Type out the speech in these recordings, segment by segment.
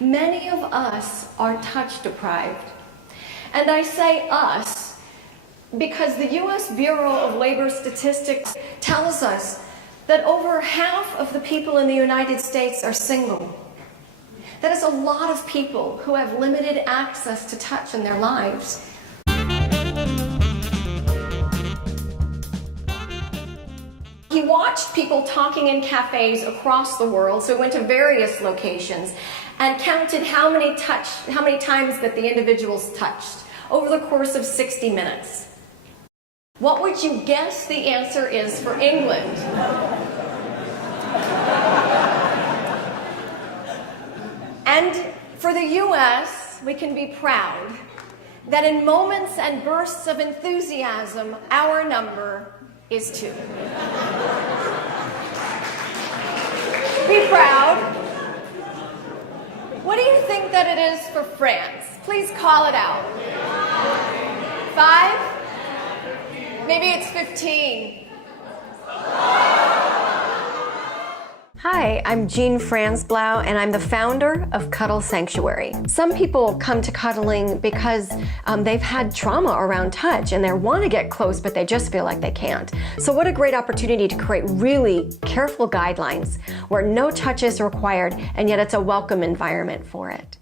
Many of us are touch deprived. And I say us because the U.S. Bureau of Labor Statistics tells us that over half of the people in the United States are single. That is a lot of people who have limited access to touch in their lives. He watched people talking in cafes across the world, so he went to various locations and counted how many times that the individuals touched over the course of 60 minutes. What would you guess the answer is for England? And for the US, we can be proud that in moments and bursts of enthusiasm, our number is 2. Be proud. What do you think that it is for France? Please call it out. 5? Maybe it's 15. Hi, I'm Jean Franzblau, and I'm the founder of Cuddle Sanctuary. Some people come to cuddling because they've had trauma around touch and they want to get close, but they just feel like they can't. So what a great opportunity to create really careful guidelines where no touch is required, and yet it's a welcome environment for it.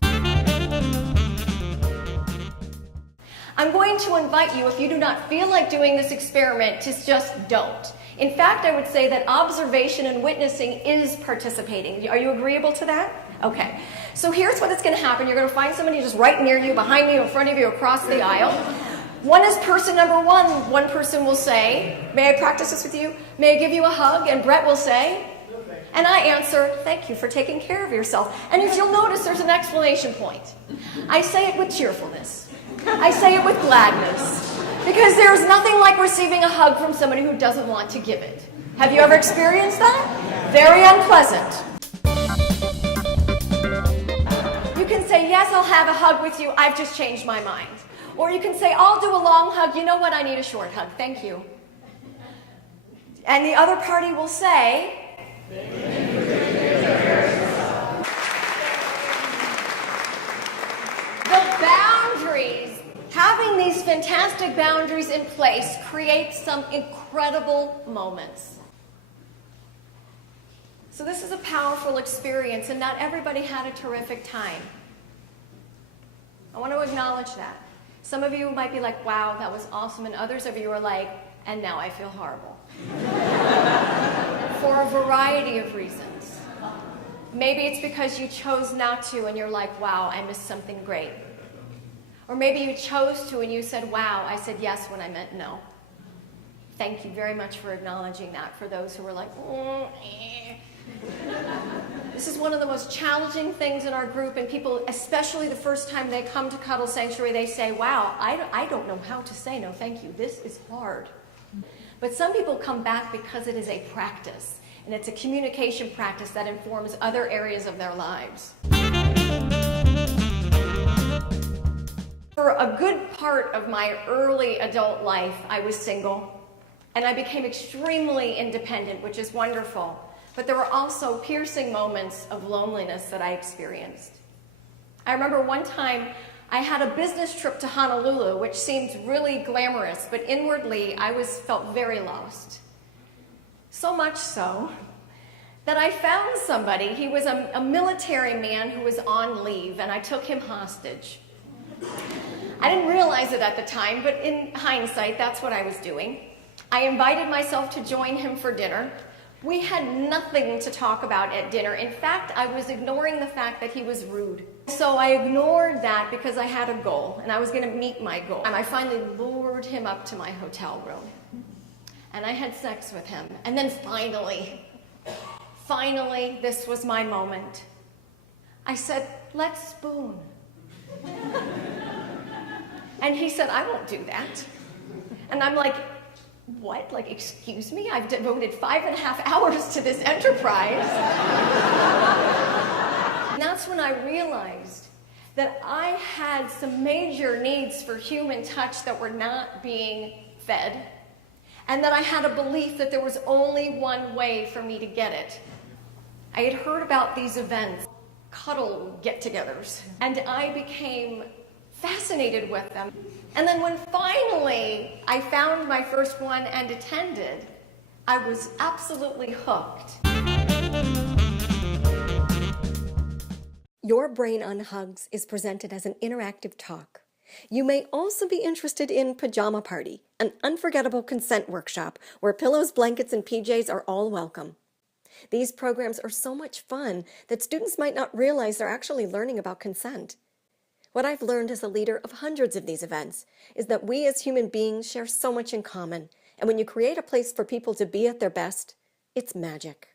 I'm going to invite you, if you do not feel like doing this experiment, to just don't. In fact, I would say that observation and witnessing is participating. Are you agreeable to that? Okay. So here's what is going to happen. You're going to find somebody just right near you, behind you, in front of you, across the aisle. One is person number one. One person will say, may I practice this with you? May I give you a hug? And Brett will say, and I answer, thank you for taking care of yourself. And if you'll notice, there's an exclamation point. I say it with cheerfulness. I say it with gladness. Because there's nothing like receiving a hug from somebody who doesn't want to give it. Have you ever experienced that? Very unpleasant. You can say, yes, I'll have a hug with you. I've just changed my mind. Or you can say, I'll do a long hug. You know what? I need a short hug. Thank you. And the other party will say, the boundaries. Having these fantastic boundaries in place creates some incredible moments. So this is a powerful experience, and not everybody had a terrific time. I want to acknowledge that. Some of you might be like, wow, that was awesome, and others of you are like, and now I feel horrible. For a variety of reasons. Maybe it's because you chose not to, and you're like, wow, I missed something great. Or maybe you chose to and you said, wow, I said yes when I meant no. Thank you very much for acknowledging that for those who were like, This is one of the most challenging things in our group, and people, especially the first time they come to Cuddle Sanctuary, they say, wow, I don't know how to say no, thank you. This is hard. But some people come back because it is a practice, and it's a communication practice that informs other areas of their lives. For a good part of my early adult life, I was single, and I became extremely independent, which is wonderful. But there were also piercing moments of loneliness that I experienced. I remember one time I had a business trip to Honolulu, which seemed really glamorous, but inwardly I felt very lost. So much so that I found somebody. He was a military man who was on leave, and I took him hostage. I didn't realize it at the time, but in hindsight, that's what I was doing. I invited myself to join him for dinner. We had nothing to talk about at dinner. In fact, I was ignoring the fact that he was rude. So I ignored that because I had a goal, and I was going to meet my goal. And I finally lured him up to my hotel room. And I had sex with him. And then finally, this was my moment. I said, let's spoon. And he said, I won't do that. And I'm like, what? Like, excuse me? I've devoted 5.5 hours to this enterprise. And that's when I realized that I had some major needs for human touch that were not being fed, and that I had a belief that there was only one way for me to get it. I had heard about these events cuddle get-togethers. And I became fascinated with them. And then when finally I found my first one and attended, I was absolutely hooked. Your Brain on Hugs is presented as an interactive talk. You may also be interested in Pajama Party, an unforgettable consent workshop where pillows, blankets, and PJs are all welcome. These programs are so much fun that students might not realize they're actually learning about consent. What I've learned as a leader of hundreds of these events is that we as human beings share so much in common, and when you create a place for people to be at their best, it's magic.